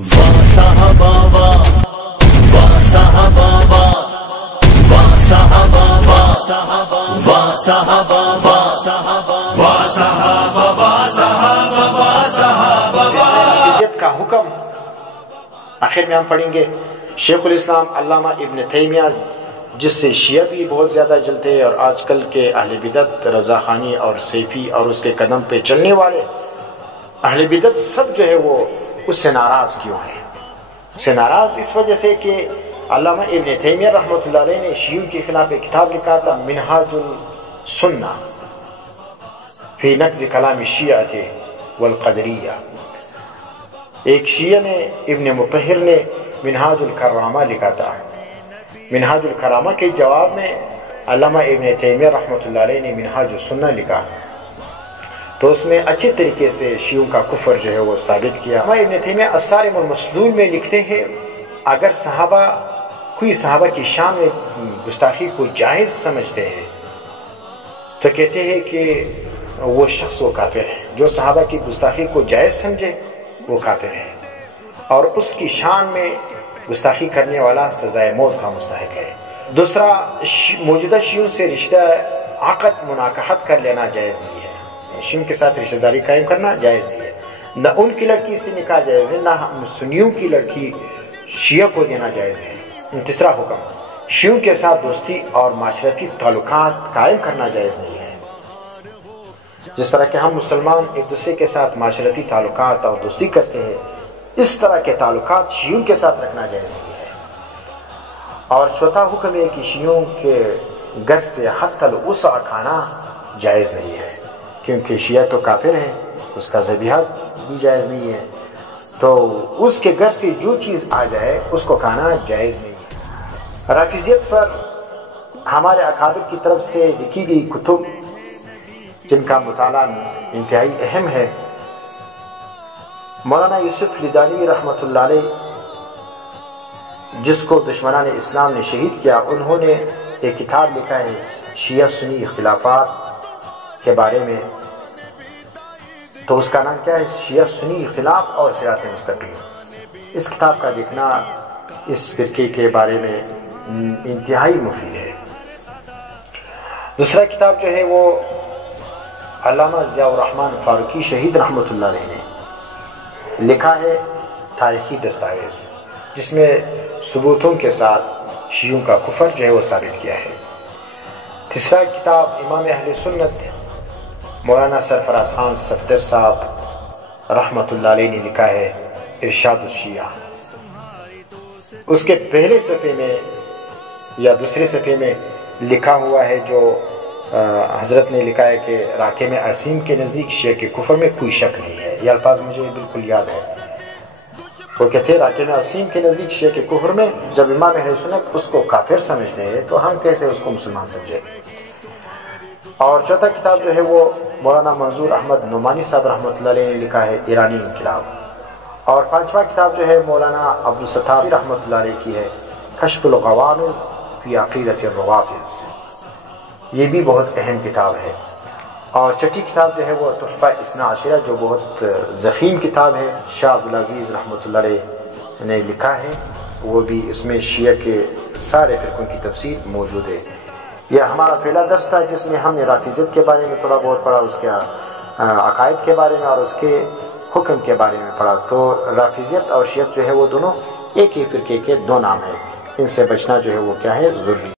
وا صحابہ وا صحابہ وا صحابہ وا صحابہ وا صحابہ وا صحابہ وا صحابہ وا صحابہ وا صحابہ عزت کا حکم آخر میں ہم پڑھیں گے شیخ الاسلام علامہ ابن تیمیہ، جس سے شیعہ بھی بہت زیادہ جلتے ہیں، اور آج کل کے اہل بدعت رضا خانی اور سیفی اور اس کے قدم پہ چلنے والے اہل بدعت سب جو ہے وہ اس سے ناراض کیوں ہیں؟ اس سے ناراض اس وجہ سے کہ علامہ ابن تیمیہ رحمۃ اللہ علیہ نے شیعوں کے خلاف ایک کتاب لکھا تھا، منہاج السنہ فی نقض کلام الشیعۃ والقدریہ۔ ایک شیعہ نے ابن مطہر نے منہاج الکرامہ لکھا تھا۔ منہاج الکرامہ کے جواب میں علامہ ابن تیمیہ رحمۃ اللہ علیہ نے منہاج السنہ لکھا، تو اس میں اچھے طریقے سے شیعوں کا کفر جو ہے وہ ثابت کیا۔ علامہ ابن تیمیہ الصارم المسلول میں لکھتے ہیں، اگر کوئی صحابہ کی شان میں گستاخی کو جائز سمجھتے ہیں تو کہتے ہیں کہ وہ شخص وہ کافر ہے۔ جو صحابہ کی گستاخی کو جائز سمجھے وہ کافر ہے، اور اس کی شان میں گستاخی کرنے والا سزائے موت کا مستحق ہے۔ دوسرا، موجودہ شیعوں سے رشتہ عقد مناکحت کر لینا جائز نہیں ہے۔ شیعوں کے ساتھ رشتہ داری قائم کرنا جائز نہیں ہے، نہ ان کی لڑکی سے نکاح جائز ہے، نہ سنیوں کی لڑکی شیعہ کو دینا جائز ہے۔ تیسرا حکم، شیعوں کے ساتھ دوستی اور معاشرتی تعلقات قائم کرنا جائز نہیں ہے۔ جس طرح کہ ہم مسلمان ایک دوسرے کے ساتھ معاشرتی تعلقات اور دوستی کرتے ہیں، اس طرح کے تعلقات شیعوں کے ساتھ رکھنا جائز نہیں ہے۔ اور چوتھا حکم ہے کہ شیعوں کے گھر سے حتی الوسع کھانا جائز نہیں ہے، کیونکہ شیعہ تو کافر ہیں، اس کا ذبیحہ بھی جائز نہیں ہے، تو اس کے گھر سے جو چیز آ جائے اس کو کھانا جائز نہیں ہے۔ رافضیت پر ہمارے اکابر کی طرف سے لکھی گئی کتب جن کا مطالعہ انتہائی اہم ہے، مولانا یوسف لیدانی رحمۃ اللہ علیہ، جس کو دشمنان اسلام نے شہید کیا، انہوں نے ایک کتاب لکھا ہے شیعہ سنی اختلافات کے بارے میں، تو اس کا نام کیا ہے؟ شیعہ سنی اختلاف اور صراط مستقیم۔ اس کتاب کا دیکھنا اس فرقے کے بارے میں انتہائی مفید ہے۔ دوسرا کتاب جو ہے وہ علامہ ضیاء الرحمن فاروقی شہید رحمۃ اللہ علیہ نے لکھا ہے تاریخی دستاویز، جس میں ثبوتوں کے ساتھ شیعوں کا کفر جو ہے وہ ثابت کیا ہے۔ تیسرا کتاب امام اہل سنت مولانا سرفراز خان صفدر صاحب رحمۃ اللہ علیہ نے لکھا ہے ارشاد الشیعہ۔ اس کے پہلے صفحے میں یا دوسرے صفحے میں لکھا ہوا ہے، جو حضرت نے لکھا ہے کہ راکم عظیم کے نزدیک شیعہ کے کفر میں کوئی شک نہیں ہے۔ یہ الفاظ مجھے بالکل یاد ہے، وہ کہتے ہیں راکم عظیم کے نزدیک شیعہ کے کفر میں، جب امام اہل سنت اس کو کافر سمجھتے ہیں تو ہم کیسے اس کو مسلمان سمجھیں۔ اور چوتھا کتاب جو ہے وہ مولانا منظور احمد نعمانی صاحب رحمۃ اللہ علیہ نے لکھا ہے ایرانی انقلاب۔ اور پانچواں کتاب جو ہے مولانا عبدالستار رحمۃ اللہ علیہ کی ہے کشف الغوامض فی عقیدۃ الروافض، یہ بھی بہت اہم کتاب ہے۔ اور چھٹی کتاب جو ہے وہ تحفہ اثنا عشرہ، جو بہت ضخیم کتاب ہے، شاہ عبدالعزیز رحمۃ اللہ علیہ نے لکھا ہے، وہ بھی اس میں شیعہ کے سارے فرقوں کی تفصیل موجود ہے۔ یہ ہمارا پہلا درس تھا جس میں ہم نے رافضیت کے بارے میں تھوڑا بہت پڑھا، اس کے عقائد کے بارے میں اور اس کے حکم کے بارے میں پڑھا۔ تو رافضیت اور شیعت جو ہے وہ دونوں ایک ہی فرقے کے دو نام ہیں، ان سے بچنا جو ہے وہ کیا ہے ضروری۔